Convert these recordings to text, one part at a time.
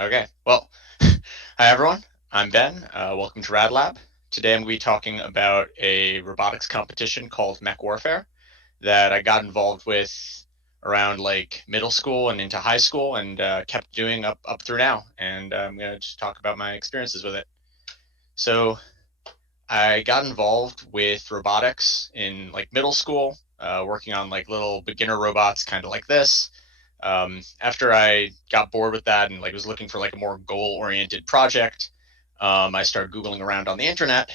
Okay, well, hi everyone. I'm Ben. Welcome to Rad Lab. Today I'm going to be talking about a robotics competition called Mech Warfare that I got involved with around like middle school and into high school and kept doing up through now. And I'm going to just talk about my experiences with it. So I got involved with robotics in like middle school, working on like little beginner robots, kind of like this. After I got bored with that and like was looking for like a more goal-oriented project, I started googling around on the internet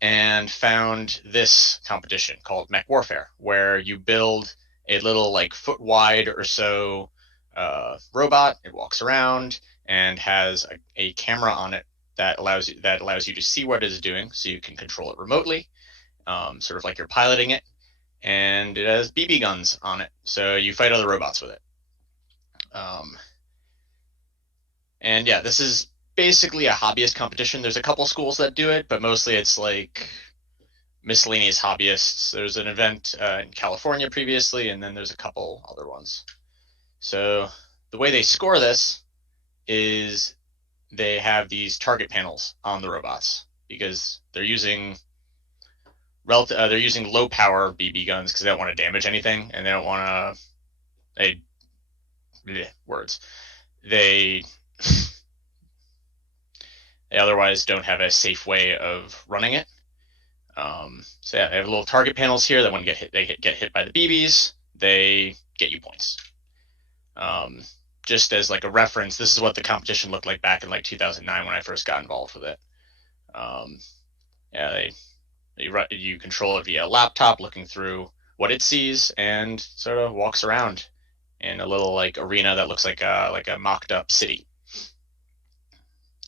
and found this competition called Mech Warfare, where you build a little like foot wide or so robot. It walks around and has a camera on it that allows you to see what it is doing, so you can control it remotely, sort of like you're piloting it. And it has BB guns on it, so you fight other robots with it. Um, and yeah, this is basically a hobbyist competition. There's a couple schools that do it, but mostly it's like miscellaneous hobbyists. There's an event in California previously, and then there's a couple other ones. So the way they score this is they have these target panels on the robots because they're using low power BB guns because they don't want to damage anything and they don't want to they words they they otherwise don't have a safe way of running it. So yeah, they have little target panels here that when get hit by the BBs, they get you points. Um, just as like a reference, this is what the competition looked like back in like 2009 when I first got involved with it. Um, yeah, you control it via a laptop, looking through what it sees, and sort of walks around in a little like arena that looks like a mocked up city.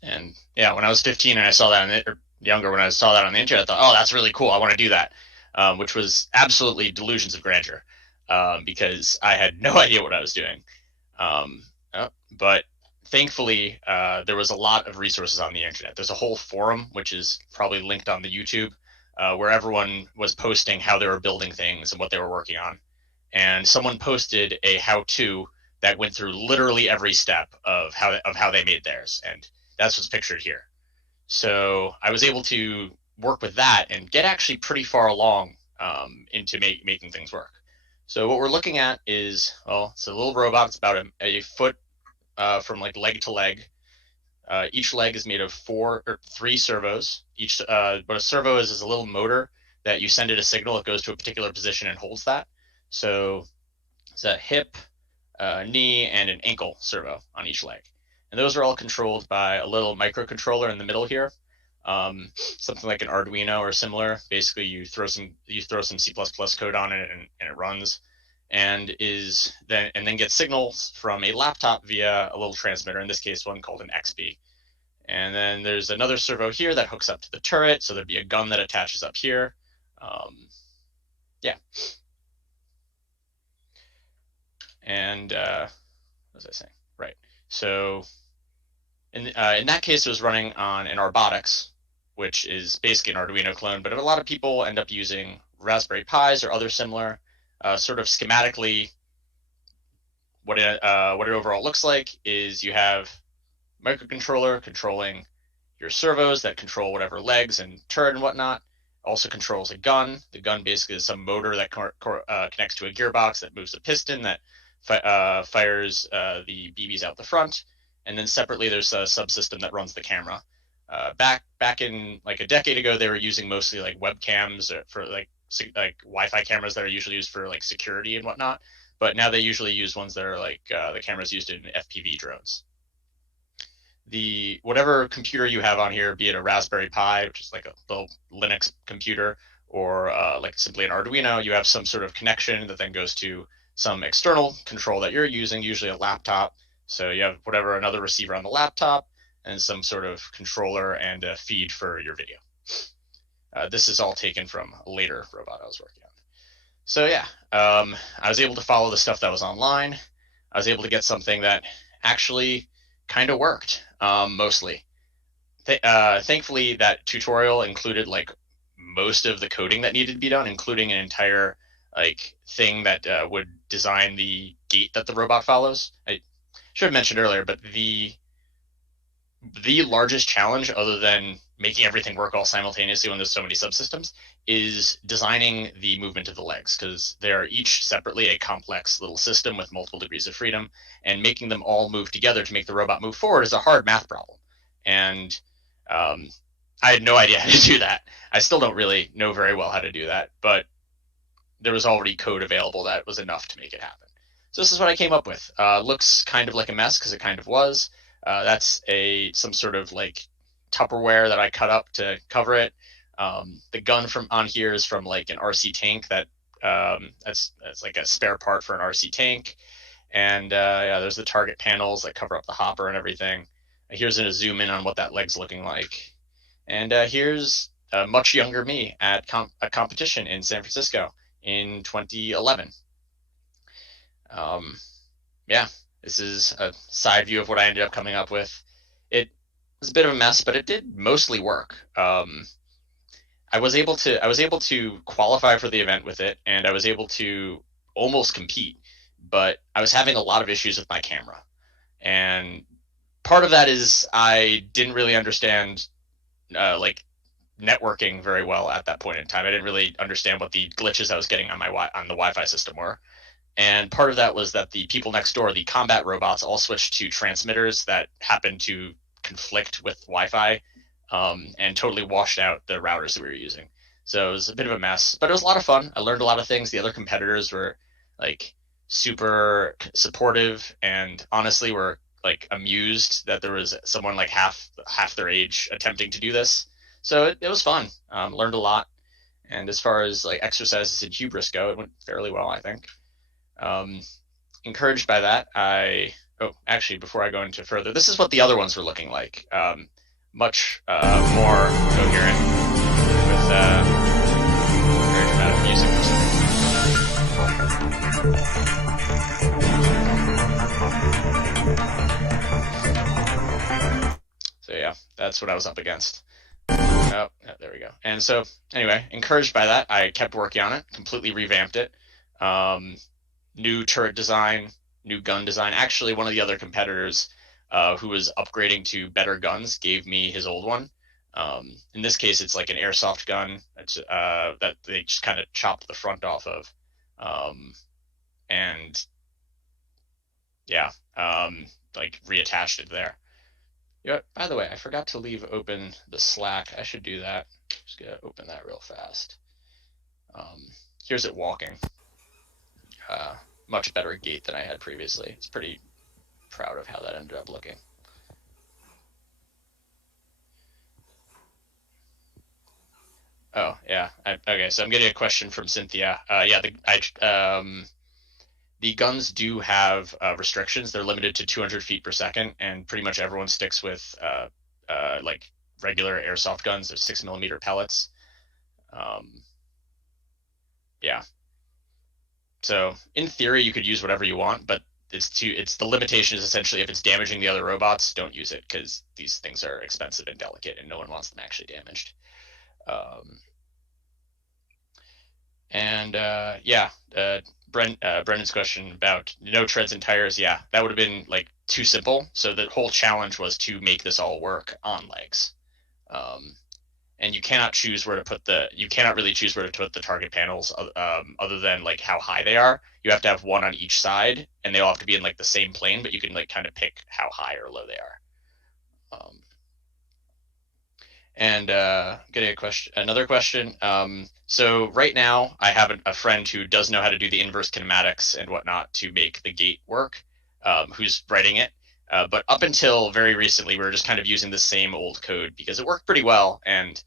And yeah, when I was 15 and I saw that, or younger, when I saw that on the internet, I thought, oh, that's really cool. I want to do that, which was absolutely delusions of grandeur, because I had no idea what I was doing. Um, but thankfully, there was a lot of resources on the internet. There's a whole forum, which is probably linked on the YouTube, where everyone was posting how they were building things and what they were working on. And someone posted a how-to that went through literally every step of how they made theirs, and that's what's pictured here. So I was able to work with that and get actually pretty far along into making things work. So what we're looking at is, well, it's a little robot. It's about a foot from like leg to leg. Each leg is made of four or three servos. What a servo is a little motor that you send it a signal. It goes to a particular position and holds that. So it's a hip, knee, and an ankle servo on each leg. And those are all controlled by a little microcontroller in the middle here, something like an Arduino or similar. Basically, you throw some C++ code on it, and it runs, and then gets signals from a laptop via a little transmitter. In this case, one called an XP. And then there's another servo here that hooks up to the turret, so there'd be a gun that attaches up here. Yeah, and what was I saying? Right. So in that case, it was running on an Arbotics, which is basically an Arduino clone. But a lot of people end up using Raspberry Pis or other similar. Sort of schematically, what it overall looks like is you have microcontroller controlling your servos that control whatever legs and turret and whatnot. Also controls a gun. The gun basically is some motor that connects to a gearbox that moves a piston that fires the BBs out the front. And then separately, there's a subsystem that runs the camera. Back in like a decade ago, they were using mostly like webcams for like Wi-Fi cameras that are usually used for like security and whatnot. But now they usually use ones that are like the cameras used in FPV drones. The whatever computer you have on here, be it a Raspberry Pi, which is like a little Linux computer, or like simply an Arduino, you have some sort of connection that then goes to some external control that you're using, usually a laptop. So you have whatever another receiver on the laptop and some sort of controller and a feed for your video. This is all taken from a later robot I was working on. So yeah, I was able to follow the stuff that was online. I was able to get something that actually kind of worked, mostly. Thankfully, that tutorial included like most of the coding that needed to be done, including an entire like thing that would design the gate that the robot follows. I should have mentioned earlier, but the largest challenge, other than making everything work all simultaneously when there's so many subsystems, is designing the movement of the legs, because they are each separately a complex little system with multiple degrees of freedom, and making them all move together to make the robot move forward is a hard math problem. And um, I had no idea how to do that. I still don't really know very well how to do that, but there was already code available that was enough to make it happen. So this is what I came up with. Looks kind of like a mess because it kind of was. That's some sort of like Tupperware that I cut up to cover it. The gun from on here is from like an RC tank that's like a spare part for an RC tank. And yeah, there's the target panels that cover up the hopper and everything. Here's a zoom in on what that leg's looking like. And here's a much younger me at a competition in San Francisco in 2011. Yeah, this is a side view of what I ended up coming up with. It was a bit of a mess, but it did mostly work. I was able to qualify for the event with it, and I was able to almost compete, but I was having a lot of issues with my camera. And part of that is I didn't really understand like networking very well at that point in time. I didn't really understand what the glitches I was getting on the Wi-Fi system were. And part of that was that the people next door, the combat robots, all switched to transmitters that happened to conflict with Wi-Fi, and totally washed out the routers that we were using. So it was a bit of a mess, but it was a lot of fun. I learned a lot of things. The other competitors were like super supportive, and honestly were like amused that there was someone like half their age attempting to do this. So it was fun. Learned a lot. And as far as like exercises and hubris go, it went fairly well, I think. Encouraged by that, actually, before I go into further, this is what the other ones were looking like. Much more coherent with very dramatic music for some reason. So yeah, that's what I was up against. Oh, there we go. And so anyway, encouraged by that, I kept working on it, completely revamped it. New turret design, new gun design. Actually, one of the other competitors who was upgrading to better guns gave me his old one. In this case, it's like an airsoft gun that they just kind of chopped the front off of. And yeah, like reattached it there. Yeah, by the way, I forgot to leave open the Slack. I should do that. Just gonna open that real fast. Here's it walking. Much better gait than I had previously. It's pretty proud of how that ended up looking. Oh yeah. Okay, so I'm getting a question from Cynthia. Yeah, the guns do have restrictions. They're limited to 200 feet per second, and pretty much everyone sticks with like regular airsoft guns. They're 6mm pellets. Yeah. So in theory, you could use whatever you want, but it's the limitation is essentially if it's damaging the other robots, don't use it, because these things are expensive and delicate, and no one wants them actually damaged. And yeah, Brendan's question about no treads and tires, yeah, that would have been like too simple. So the whole challenge was to make this all work on legs. And you cannot really choose where to put the target panels, other than like how high they are. You have to have one on each side, and they all have to be in like the same plane, but you can like kind of pick how high or low they are. And getting another question. So right now I have a friend who does know how to do the inverse kinematics and whatnot to make the gate work, who's writing it. But up until very recently, we were just kind of using the same old code because it worked pretty well, and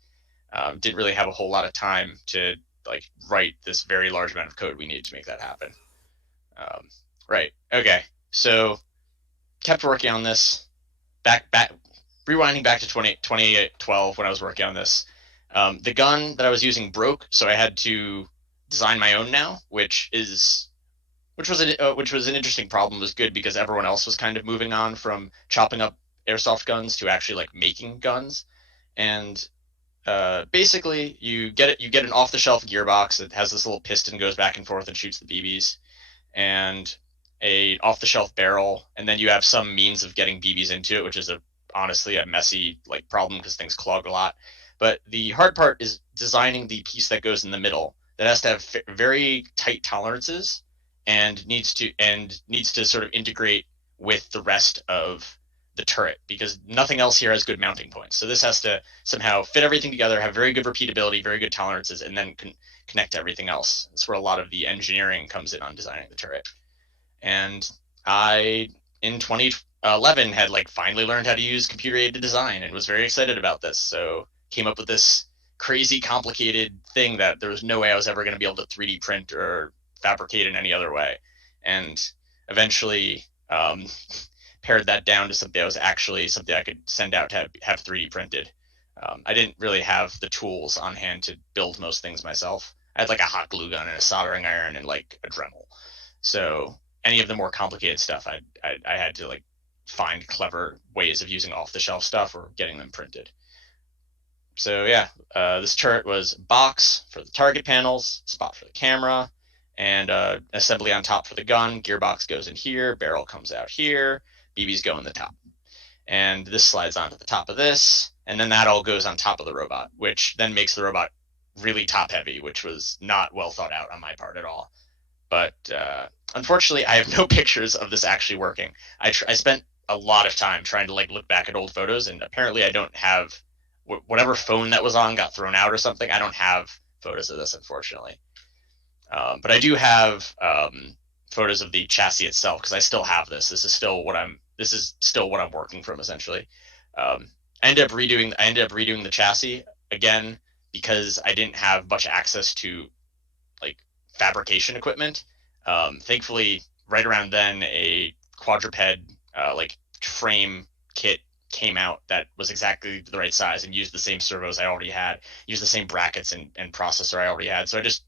didn't really have a whole lot of time to like write this very large amount of code we needed to make that happen. Right. Okay. So kept working on this. Rewinding back to 2012 when I was working on this. The gun that I was using broke, so I had to design my own now, which was an interesting problem. It was good because everyone else was kind of moving on from chopping up airsoft guns to actually like making guns. And basically you get an off-the-shelf gearbox that has this little piston, goes back and forth and shoots the BBs, and a off-the-shelf barrel, and then you have some means of getting BBs into it, which is a honestly a messy like problem because things clog a lot. But the hard part is designing the piece that goes in the middle that has to have very tight tolerances and needs to sort of integrate with the rest of the turret because nothing else here has good mounting points. So this has to somehow fit everything together, have very good repeatability, very good tolerances, and then connect to everything else. That's where a lot of the engineering comes in on designing the turret. And I, in 2011, had like finally learned how to use computer aided design and was very excited about this. So came up with this crazy complicated thing that there was no way I was ever going to be able to 3D print or fabricate in any other way. And eventually pared that down to something that was actually something I could send out to have 3D printed. I didn't really have the tools on hand to build most things myself. I had like a hot glue gun and a soldering iron and like a Dremel. So any of the more complicated stuff, I had to like find clever ways of using off the shelf stuff or getting them printed. So yeah, this turret was box for the target panels, spot for the camera, and assembly on top for the gun. Gearbox goes in here, barrel comes out here, BBs go in the top. And this slides onto the top of this, and then that all goes on top of the robot, which then makes the robot really top heavy, which was not well thought out on my part at all. But unfortunately, I have no pictures of this actually working. I spent a lot of time trying to like look back at old photos, and apparently I don't have whatever phone that was on got thrown out or something. I don't have photos of this, unfortunately. But I do have photos of the chassis itself because I still have this. This is still what I'm working from essentially. I ended up redoing the chassis again because I didn't have much access to like fabrication equipment. Thankfully, right around then, a quadruped like frame kit came out that was exactly the right size and used the same servos I already had, used the same brackets and processor I already had. So I just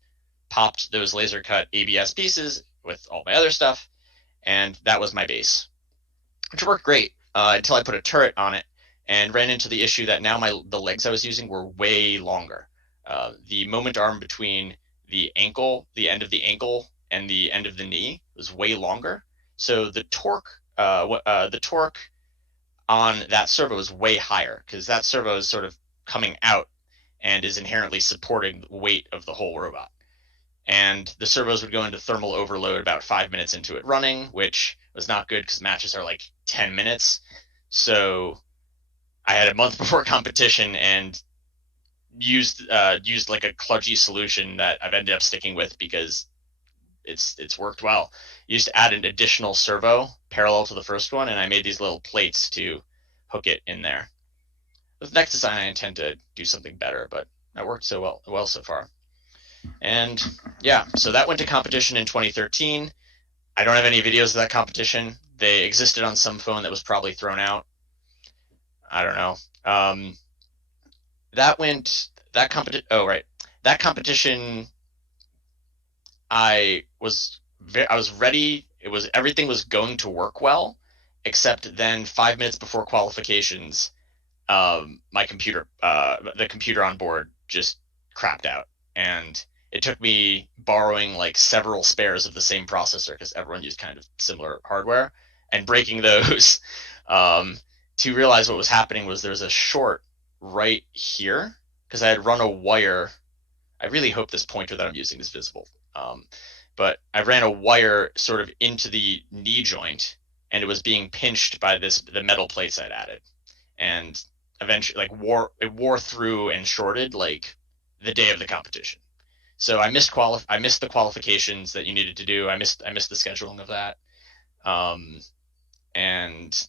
popped those laser cut ABS pieces with all my other stuff, and that was my base, which worked great until I put a turret on it and ran into the issue that now the legs I was using were way longer. The moment arm between the end of the ankle, and the end of the knee was way longer. So the torque on that servo is way higher because that servo is sort of coming out and is inherently supporting the weight of the whole robot. And the servos would go into thermal overload about 5 minutes into it running, which was not good because matches are like 10 minutes. So I had a month before competition and used like a kludgy solution that I've ended up sticking with because it's worked well. Used to add an additional servo parallel to the first one, and I made these little plates to hook it in there. With next design, I intend to do something better, but that worked so well so far. And yeah, so that went to competition in 2013. I don't have any videos of that competition. They existed on some phone that was probably thrown out. I don't know. That competition, I was ready. Everything was going to work well, except then 5 minutes before qualifications, the computer on board just crapped out, and it took me borrowing like several spares of the same processor because everyone used kind of similar hardware and breaking those to realize what was happening was there was a short right here because I had run a wire. I really hope this pointer that I'm using is visible. But I ran a wire sort of into the knee joint, and it was being pinched by the metal plates I'd added, and eventually it wore through and shorted like the day of the competition. So I missed the qualifications that you needed to do. I missed the scheduling of that, and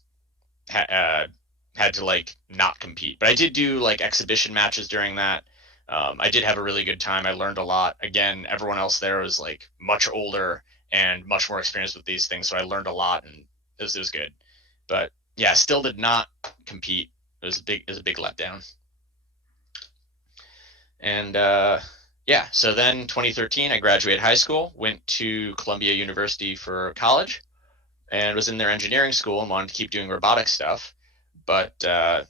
had to like not compete. But I did do like exhibition matches during that. I did have a really good time. I learned a lot. Again, everyone else there was like much older and much more experienced with these things, so I learned a lot, and it was good. But yeah, still did not compete. It was a big letdown. And yeah, so then 2013, I graduated high school, went to Columbia University for college, and was in their engineering school and wanted to keep doing robotics stuff. But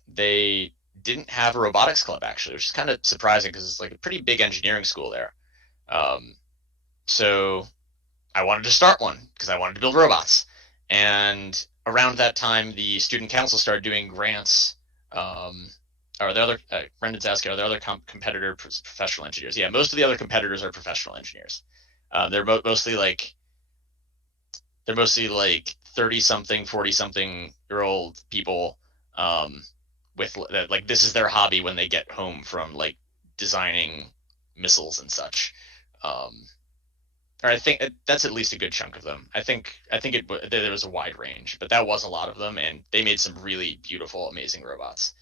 they didn't have a robotics club, actually, which is kind of surprising because it's like a pretty big engineering school there. So I wanted to start one because I wanted to build robots. And around that time, the student council started doing grants. Are the other Brendan's asking, are there other competitor professional engineers? Yeah, most of the other competitors are professional engineers. They're mostly like 30 something, 40 something year old people, um, with like this is their hobby when they get home from like designing missiles and such. Um, or I think that's at least a good chunk of them. I think there was a wide range, but that was a lot of them, and they made some really beautiful, amazing robots.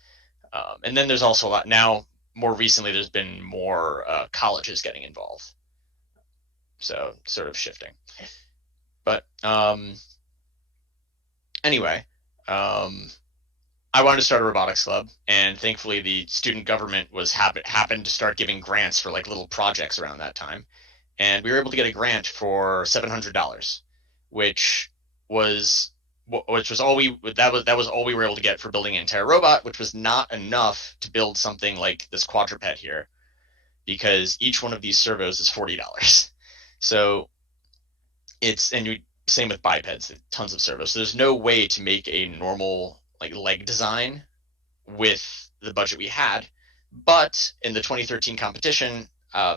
And then there's also a lot now. More recently, there's been more colleges getting involved, so sort of shifting. But anyway, um, I wanted to start a robotics club, and thankfully, the student government happened to start giving grants for like little projects around that time, and we were able to get a grant for $700, which was which was all we that was all we were able to get for building an entire robot, which was not enough to build something like this quadruped here, because each one of these servos is $40. So and you same with bipeds, tons of servos. So there's no way to make a normal like leg design with the budget we had. But in the 2013 competition,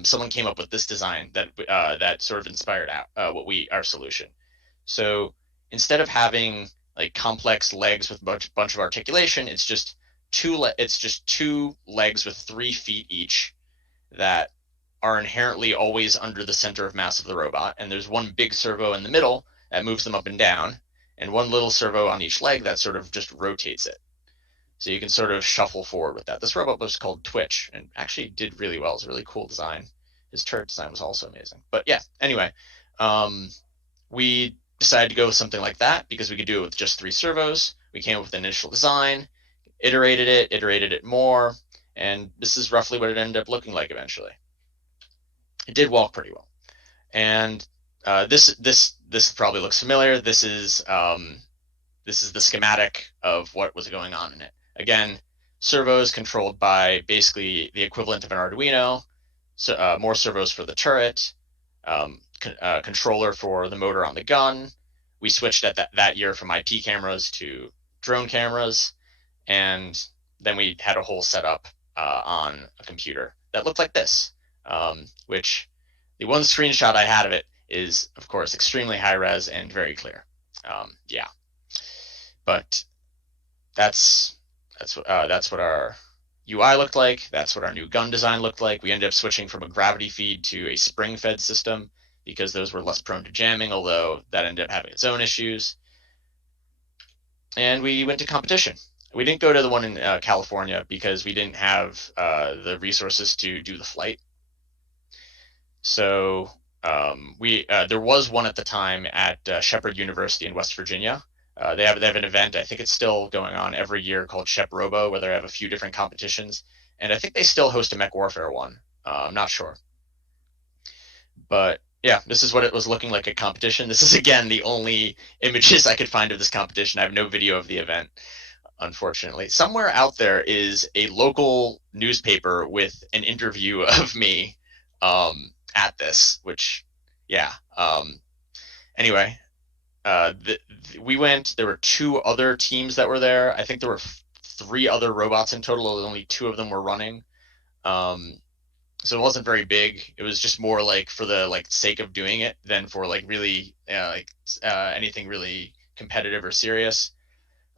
someone came up with this design that sort of inspired our solution. So instead of having like complex legs with a bunch of articulation, it's just two legs with 3 feet each that are inherently always under the center of mass of the robot, and there's one big servo in the middle that moves them up and down, and one little servo on each leg that sort of just rotates it. So you can sort of shuffle forward with that. This robot was called Twitch and actually did really well. It's a really cool design. His turret design was also amazing. But yeah, anyway, um, we decided to go with something like that because we could do it with just 3 servos. We came up with an initial design, iterated it more, and this is roughly what it ended up looking like eventually. It did walk pretty well. And this probably looks familiar. This is the schematic of what was going on in it. Again, servos controlled by basically the equivalent of an Arduino. So, more servos for the turret, controller for the motor on the gun. We switched that year from IP cameras to drone cameras, and then we had a whole setup on a computer that looked like this, which the one screenshot I had of it is, of course, extremely high res and very clear. Yeah, but that's what our UI looked like. That's what our new gun design looked like. We ended up switching from a gravity feed to a spring-fed system because those were less prone to jamming, although that ended up having its own issues. And we went to competition. We didn't go to the one in California because we didn't have the resources to do the flight. So there was one at the time at Shepherd University in West Virginia. They have an event. I think it's still going on every year called Shep Robo, where they have a few different competitions, and I think they still host a Mech Warfare one. I'm not sure, but yeah, this is what it was looking like at competition. This is again the only images I could find of this competition. I have no video of the event, unfortunately. Somewhere out there is a local newspaper with an interview of me at this, which, yeah. Anyway, we went. There were 2 other teams that were there. I think there were 3 other robots in total. Only 2 of them were running. So it wasn't very big. It was just more like for the like sake of doing it than for like really anything really competitive or serious.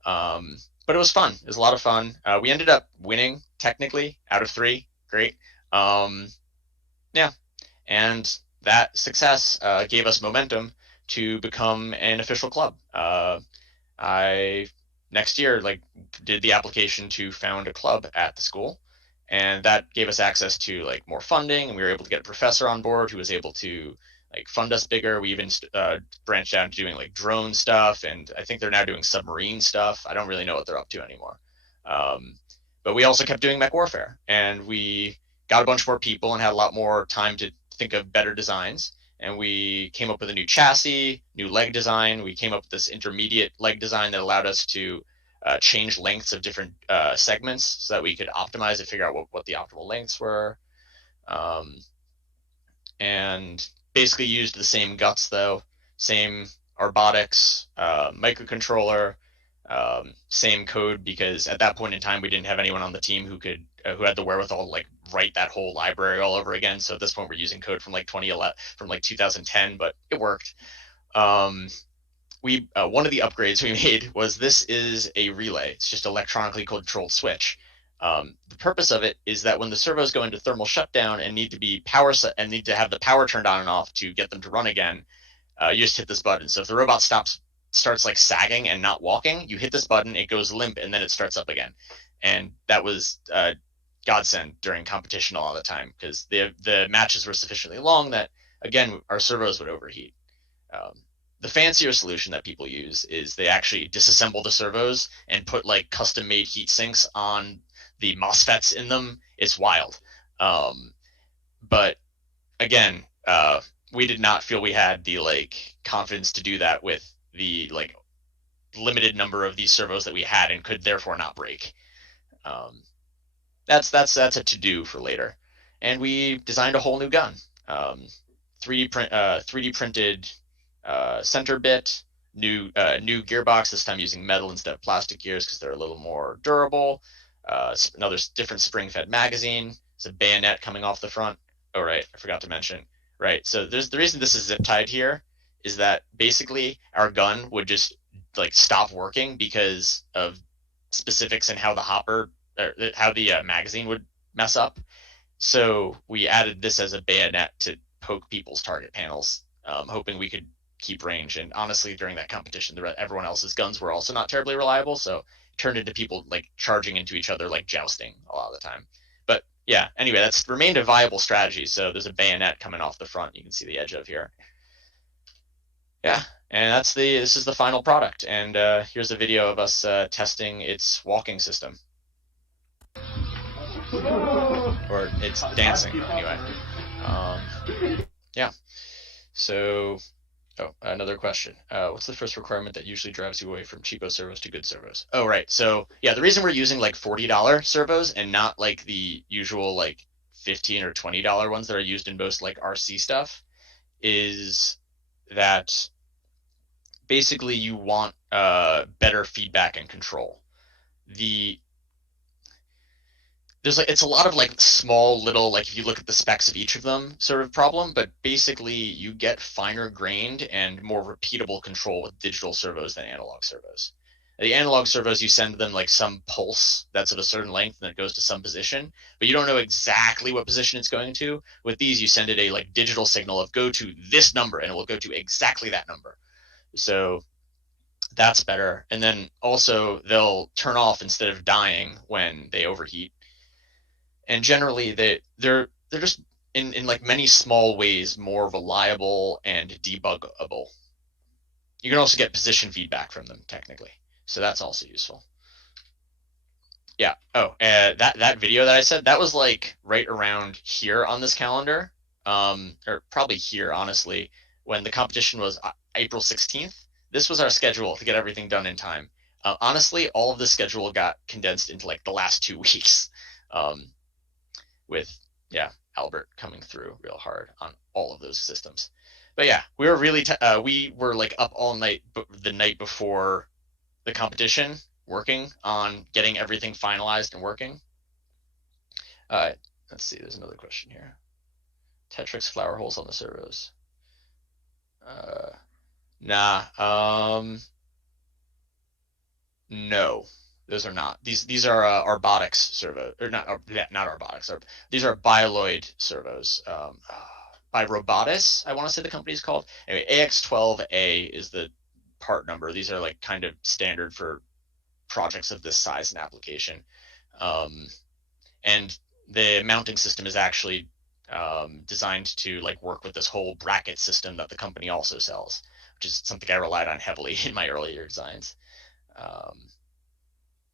But it was fun. It was a lot of fun. We ended up winning technically out of 3. Great. Yeah, and that success gave us momentum to become an official club. I next year like did the application to found a club at the school, and that gave us access to like more funding, and we were able to get a professor on board who was able to like fund us bigger. We even branched out into doing like drone stuff, and I think they're now doing submarine stuff. I don't really know what they're up to anymore. But we also kept doing Mech Warfare, and we got a bunch more people and had a lot more time to think of better designs. And we came up with a new chassis, new leg design. We came up with this intermediate leg design that allowed us to change lengths of different segments so that we could optimize and figure out what the optimal lengths were. And basically used the same guts though, same robotics, microcontroller, same code, because at that point in time we didn't have anyone on the team who had the wherewithal to like write that whole library all over again. So at this point we're using code from like 2011, from like 2010, but it worked. We One of the upgrades we made was, this is a relay. It's just electronically controlled switch. The purpose of it is that when the servos go into thermal shutdown and need to have the power turned on and off to get them to run again, you just hit this button. So if the robot starts like sagging and not walking, you hit this button, it goes limp, and then it starts up again. And that was godsend during competition a lot of the time, because the matches were sufficiently long that, again, our servos would overheat. The fancier solution that people use is they actually disassemble the servos and put like custom made heat sinks on the MOSFETs in them. It's wild. But again, we did not feel we had the like confidence to do that with the like limited number of these servos that we had, and could therefore not break. That's a to do for later. And we designed a whole new gun. 3D printed center bit, new gearbox, this time using metal instead of plastic gears because they're a little more durable. Another different spring-fed magazine. It's a bayonet coming off the front. Oh, right, I forgot to mention. Right, so the reason this is zip tied here is that basically our gun would just like stop working because of specifics and how the magazine would mess up. So we added this as a bayonet to poke people's target panels, hoping we could keep range. And honestly, during that competition, everyone else's guns were also not terribly reliable, so it turned into people like charging into each other, like jousting a lot of the time. But yeah, anyway, that's remained a viable strategy. So there's a bayonet coming off the front, you can see the edge of here. Yeah, and this is the final product. And here's a video of us testing its walking system. Or it's dancing, anyway. Yeah. So, another question. What's the first requirement that usually drives you away from cheapo servos to good servos? Oh, right. So, yeah, the reason we're using like $40 servos and not like the usual like $15 or $20 ones that are used in most like RC stuff is that basically you want better feedback and control. It's a lot of like small little, like if you look at the specs of each of them sort of problem, but basically you get finer grained and more repeatable control with digital servos than analog servos. The analog servos, you send them like some pulse that's of a certain length and it goes to some position, but you don't know exactly what position it's going to. With these, you send it a like digital signal of go to this number and it will go to exactly that number. So that's better. And then also they'll turn off instead of dying when they overheat. And generally they're just in like many small ways more reliable and debuggable. You can also get position feedback from them technically, so that's also useful. Yeah. Oh, that video that I said, that was like right around here on this calendar, or probably here honestly, when the competition was April 16th. This was our schedule to get everything done in time. Honestly, all of the schedule got condensed into like the last 2 weeks. With Albert coming through real hard on all of those systems. But yeah, we were really we were like up all night the night before the competition, working on getting everything finalized and working. Let's see, there's another question here. Tetrix flower holes on the servos. Nah. No. Those are not. These are robotics servo, or not robotics. These are bioloid servos. By Robotis, I want to say the company's called. Anyway, AX12A is the part number. These are like kind of standard for projects of this size and application. And the mounting system is actually designed to like work with this whole bracket system that the company also sells, which is something I relied on heavily in my earlier designs.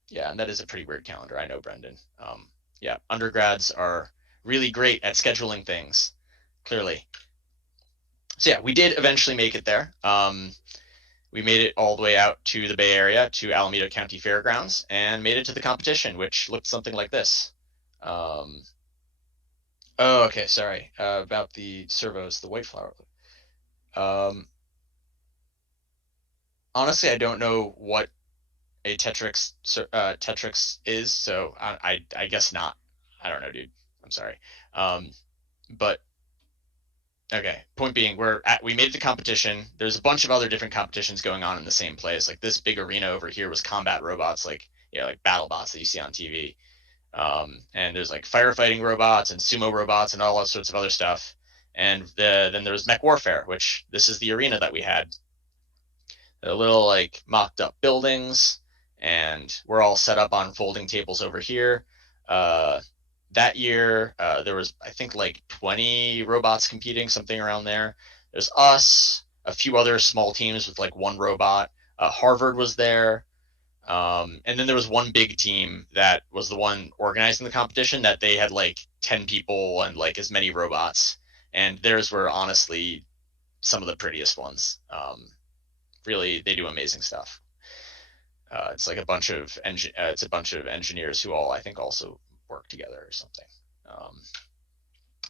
Yeah, and that is a pretty weird calendar. I know, Brendan. Yeah, undergrads are really great at scheduling things, clearly. So yeah, we did eventually make it there. We made it all the way out to the Bay Area, to Alameda County Fairgrounds, and made it to the competition, which looked something like this. Oh, okay, sorry. About the servos, the white flower. honestly, I don't know what a Tetrix is, so I guess not. I don't know, dude. I'm sorry. Um, but okay. Point being, we made the competition. There's a bunch of other different competitions going on in the same place. Like this big arena over here was combat robots, like yeah, like battle bots that you see on TV. And there's like firefighting robots and sumo robots and all sorts of other stuff. And then there was Mech Warfare, which this is the arena that we had. The little like mocked up buildings, and we're all set up on folding tables over here. Uh, that year, there was I think like 20 robots competing, something around there. There's us, a few other small teams with like one robot. Harvard was there. And then there was one big team that was the one organizing the competition that they had like 10 people and like as many robots. And theirs were honestly some of the prettiest ones. Really, they do amazing stuff. It's like it's a bunch of engineers who all I think also work together or something. Um,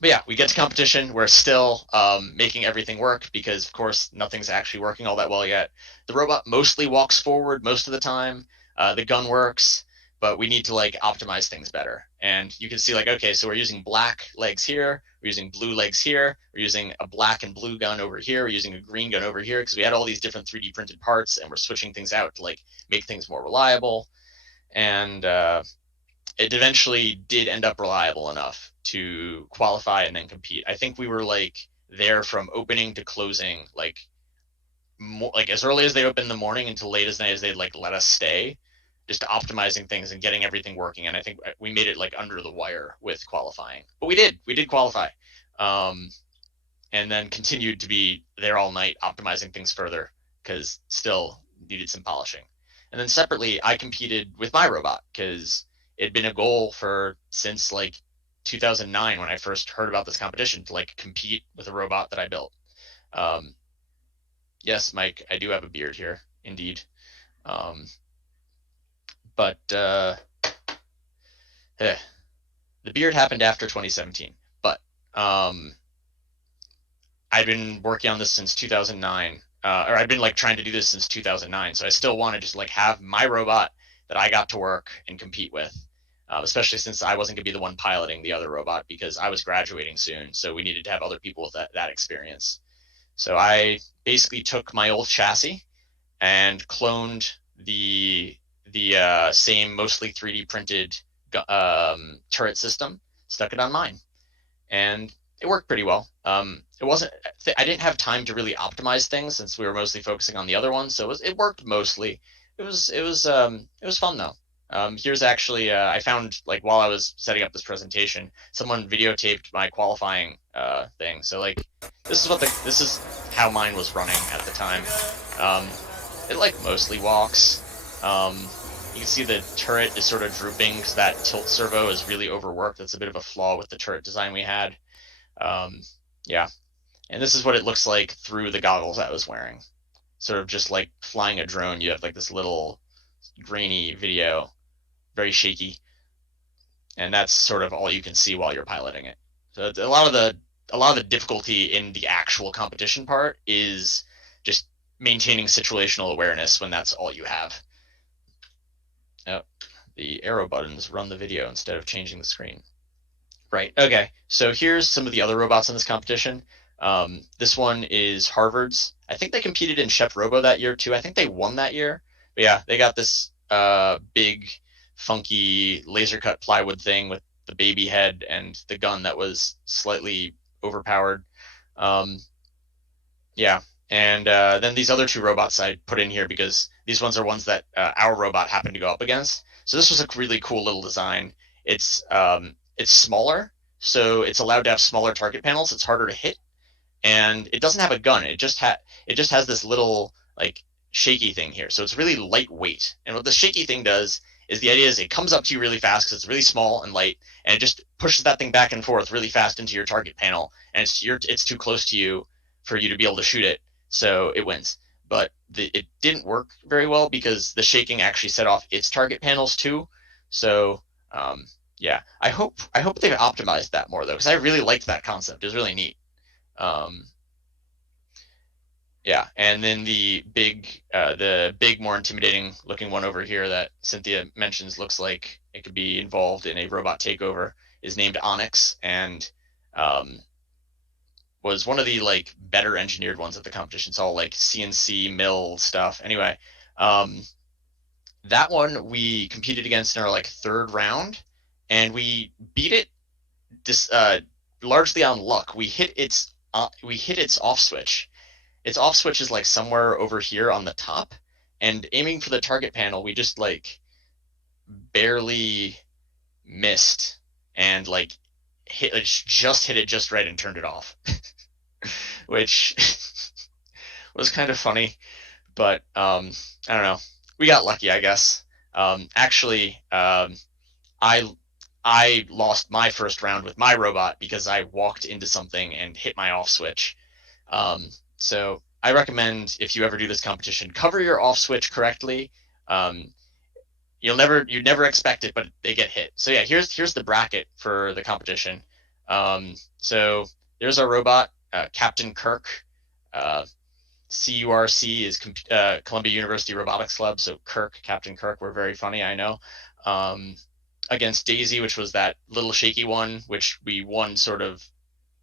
but yeah, we get to competition. We're still making everything work because, of course, nothing's actually working all that well yet. The robot mostly walks forward most of the time. The gun works, but we need to like optimize things better. And you can see like, okay, so we're using black legs here, we're using blue legs here, we're using a black and blue gun over here, we're using a green gun over here because we had all these different 3D printed parts, and we're switching things out to like make things more reliable. And it eventually did end up reliable enough to qualify and then compete. I think we were like there from opening to closing, like as early as they opened in the morning until late as night as they'd like let us stay, just optimizing things and getting everything working. And I think we made it like under the wire with qualifying, but we did qualify, um, and then continued to be there all night optimizing things further because still needed some polishing. And then separately, I competed with my robot because it'd been a goal for since like 2009 when I first heard about this competition to like compete with a robot that I built. Um, yes, Mike, I do have a beard here, indeed. Um, but eh, the beard happened after 2017. But um, I've been working on this since 2009, or I've been like trying to do this since 2009. So I still want to just like have my robot that I got to work and compete with, especially since I wasn't going to be the one piloting the other robot because I was graduating soon. So we needed to have other people with that experience. So I basically took my old chassis and cloned the same mostly 3D printed turret system, stuck it on mine, and it worked pretty well. It wasn't. I didn't have time to really optimize things since we were mostly focusing on the other one, so it worked mostly. It was fun though. Here's actually I found like while I was setting up this presentation, someone videotaped my qualifying thing. So like this is how mine was running at the time. Um, it like mostly walks. You can see the turret is sort of drooping because that tilt servo is really overworked. That's a bit of a flaw with the turret design we had. Um, yeah, and this is what it looks like through the goggles I was wearing. Sort of just like flying a drone. You have like this little grainy video, very shaky, and that's sort of all you can see while you're piloting it. So a lot of the difficulty in the actual competition part is just maintaining situational awareness when that's all you have. Oh, the arrow buttons run the video instead of changing the screen. Right. Okay. So here's some of the other robots in this competition. This one is Harvard's. I think they competed in Chef Robo that year too. I think they won that year. But yeah, they got this big, funky laser cut plywood thing with the baby head and the gun that was slightly overpowered. Um, yeah. And then these other two robots I put in here because these ones are ones that our robot happened to go up against. So this was a really cool little design. It's smaller, so it's allowed to have smaller target panels. It's harder to hit, and it doesn't have a gun. It just has this little like shaky thing here. So it's really lightweight. And what the shaky thing does is the idea is it comes up to you really fast because it's really small and light, and it just pushes that thing back and forth really fast into your target panel, and it's too close to you for you to be able to shoot it, so it wins. But it didn't work very well because the shaking actually set off its target panels too. So yeah, I hope they've optimized that more though, because I really liked that concept. It was really neat. Um, Yeah, and then the big, more intimidating looking one over here that Cynthia mentions looks like it could be involved in a robot takeover is named Onyx, and um, was one of the like better engineered ones at the competition. It's all like CNC mill stuff. Anyway, um, that one we competed against in our like third round, and we beat it dis largely on luck. We hit its off switch. Its off switch is like somewhere over here on the top, and aiming for the target panel, we just like barely missed and like just hit it just right and turned it off, which was kind of funny. But I don't know. We got lucky, I guess. Actually, I I lost my first round with my robot because I walked into something and hit my off switch. So I recommend if you ever do this competition, cover your off switch correctly. Um, you'd never expect it, but they get hit. So yeah, here's the bracket for the competition. So there's our robot, Captain Kirk. Uh, CURC is Columbia University Robotics Club. So Kirk, Captain Kirk, we're very funny, I know. Um, Against Daisy, which was that little shaky one, which we won sort of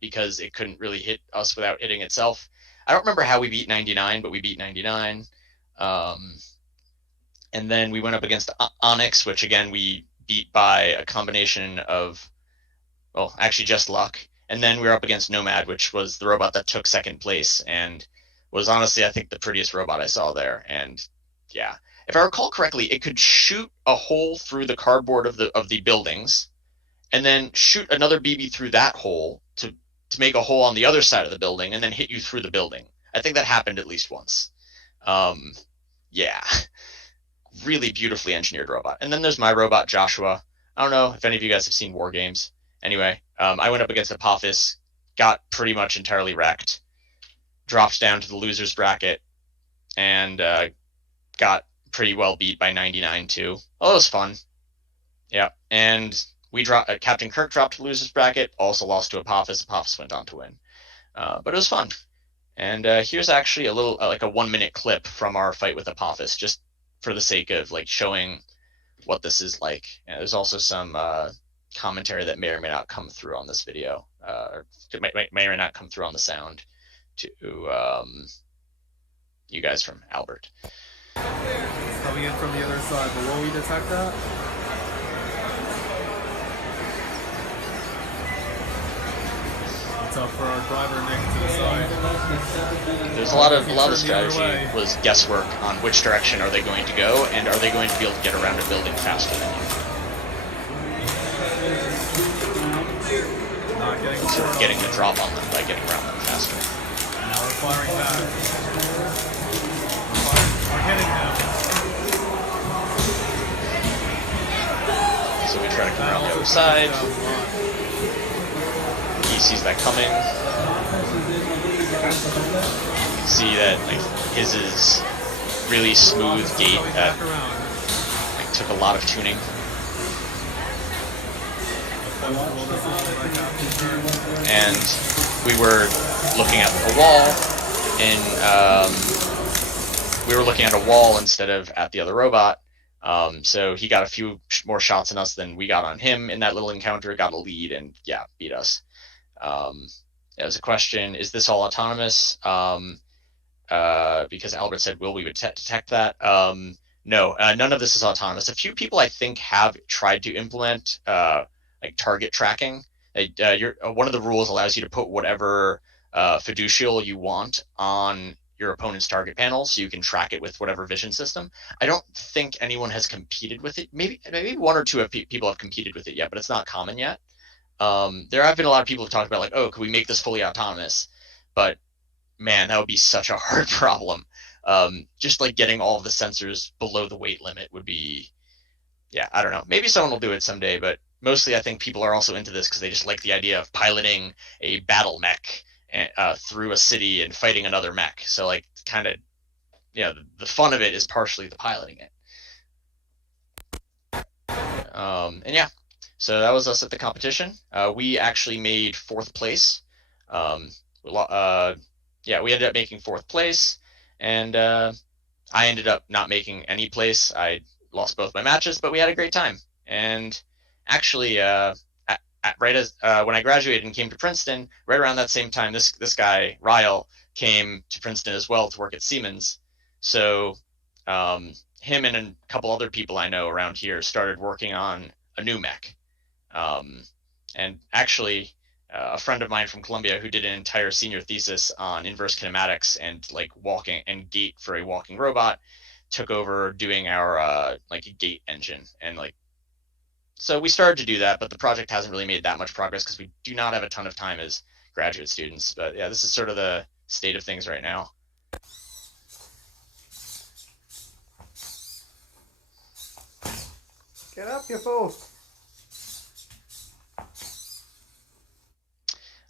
because it couldn't really hit us without hitting itself. I don't remember how we beat 99, but we beat 99. Um, and then we went up against Onyx, which again we beat by a combination of, well, actually just luck. And then we were up against Nomad, which was the robot that took second place and was honestly, I think, the prettiest robot I saw there. And yeah, if I recall correctly, it could shoot a hole through the cardboard of the buildings, and then shoot another BB through that hole to make a hole on the other side of the building, and then hit you through the building. I think that happened at least once. Um, yeah, really beautifully engineered robot. And then there's my robot, Joshua. I don't know if any of you guys have seen War Games. Anyway, I went up against Apophis, got pretty much entirely wrecked, dropped down to the losers bracket, and got pretty well beat by 99 too. Oh, it was fun. Yeah, and we dropped. Captain Kirk dropped to losers bracket, also lost to Apophis. Apophis went on to win, but it was fun. And here's actually a little like a 1 minute clip from our fight with Apophis, just for the sake of like showing what this is like. And there's also some commentary that may or may not come through on this video, or may or may not come through on the sound to you guys from Albert. Coming in from the other side, but will we detect that? It's up for our driver Nick to the side. There's a lot of strategy was guesswork on which direction are they going to go, and are they going to be able to get around a building faster than you. Not getting sort of getting the drop on them by getting around them faster. Now we're firing back. We're hitting him. So we try to come around the other side. He sees that coming. You can see that like his is really smooth gate that like, took a lot of tuning. And we were looking at a wall, and we were looking at a wall instead of at the other robot. So he got a few more shots on us than we got on him in that little encounter, got a lead, and yeah, beat us. As a question, is this all autonomous? Because Albert said, will we detect that? No, none of this is autonomous. A few people, I think, have tried to implement like target tracking. One of the rules allows you to put whatever fiducial you want on your opponent's target panel, so you can track it with whatever vision system. I don't think anyone has competed with it. Maybe one or two people have competed with it yet, but it's not common yet. There have been a lot of people who've talked about like, oh, could we make this fully autonomous? But man, that would be such a hard problem. Just like getting all of the sensors below the weight limit would be, yeah, I don't know. Maybe someone will do it someday, but mostly I think people are also into this because they just like the idea of piloting a battle mech through a city and fighting another mech. So like kind of, yeah, the fun of it is partially the piloting it. And yeah, so that was us at the competition. We actually made 4th place. Yeah, we ended up making 4th place. and I ended up not making any place. I lost both my matches, but we had a great time. And actually, right as when I graduated and came to Princeton, right around that same time, this guy Ryle came to Princeton as well to work at Siemens. So um, him and a couple other people I know around here started working on a new mech. Um, and actually, a friend of mine from Columbia who did an entire senior thesis on inverse kinematics and like walking and gait for a walking robot took over doing our like gate engine. And like so we started to do that, but the project hasn't really made that much progress because we do not have a ton of time as graduate students. But yeah, this is sort of the state of things right now. Get up, you fool!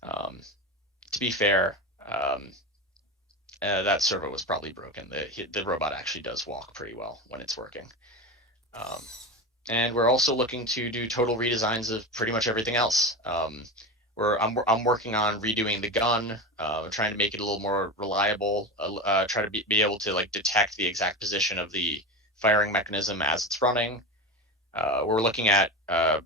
um, to be fair, that servo was probably broken. The robot actually does walk pretty well when it's working. um, and we're also looking to do total redesigns of pretty much everything else. I'm working on redoing the gun, trying to make it a little more reliable. Try to be able to like detect the exact position of the firing mechanism as it's running. We're looking at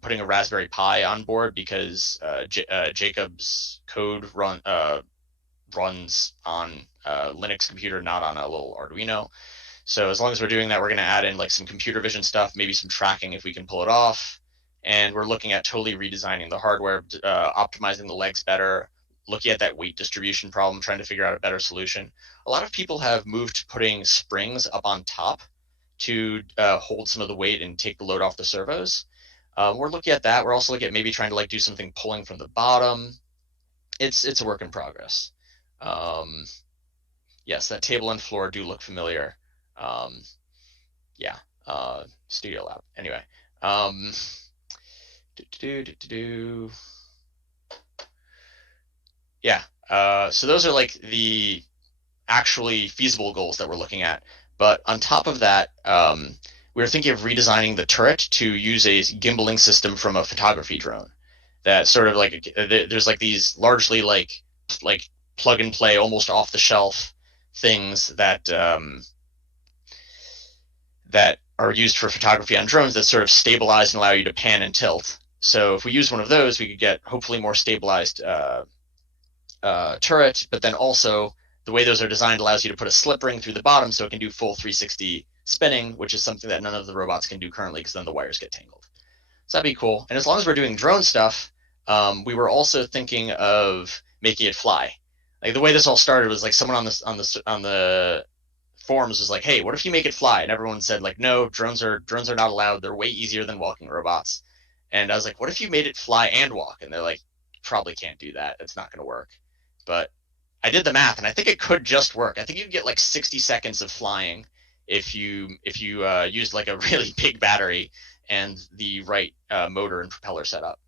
putting a Raspberry Pi on board because Jacob's code runs on a Linux computer, not on a little Arduino. So as long as we're doing that, we're going to add in like some computer vision stuff, maybe some tracking if we can pull it off. And we're looking at totally redesigning the hardware, optimizing the legs better, looking at that weight distribution problem, trying to figure out a better solution. A lot of people have moved to putting springs up on top to hold some of the weight and take the load off the servos. We're looking at that. We're also looking at maybe trying to like do something pulling from the bottom. It's a work in progress. Um, yes, that table and floor do look familiar. Um, yeah, Studio Lab. Anyway, um, do, do, do, do. Yeah. So those are like the actually feasible goals that we're looking at. But on top of that, we're thinking of redesigning the turret to use a gimbaling system from a photography drone. That sort of like there's like these largely like plug and play, almost off the shelf things that are used for photography on drones that sort of stabilize and allow you to pan and tilt. So if we use one of those, we could get hopefully more stabilized turret, but then also the way those are designed allows you to put a slip ring through the bottom so it can do full 360 spinning, which is something that none of the robots can do currently because then the wires get tangled. So that'd be cool. And as long as we're doing drone stuff, we were also thinking of making it fly. Like the way this all started was like someone on the forums was like, "Hey, what if you make it fly?" And everyone said like, "No, drones are not allowed. They're way easier than walking robots." And I was like, "What if you made it fly and walk?" And they're like, "Probably can't do that. It's not going to work." But I did the math, and I think it could just work. I think you could get like 60 seconds of flying if you used like a really big battery and the right motor and propeller setup.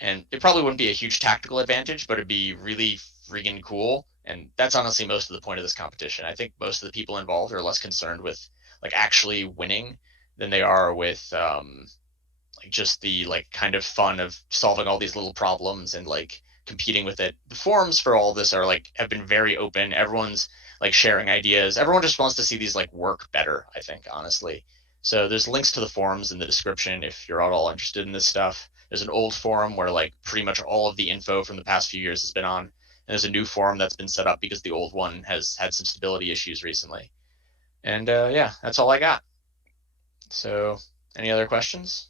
And it probably wouldn't be a huge tactical advantage, but it'd be really freaking cool. And that's honestly most of the point of this competition. I think most of the people involved are less concerned with like actually winning than they are with like just the like kind of fun of solving all these little problems and like competing with it. The forums for all this are like have been very open. Everyone's like sharing ideas. Everyone just wants to see these like work better, I think, honestly. So there's links to the forums in the description if you're at all interested in this stuff. There's an old forum where like pretty much all of the info from the past few years has been on. And there's a new forum that's been set up because the old one has had some stability issues recently. And yeah, that's all I got. So any other questions?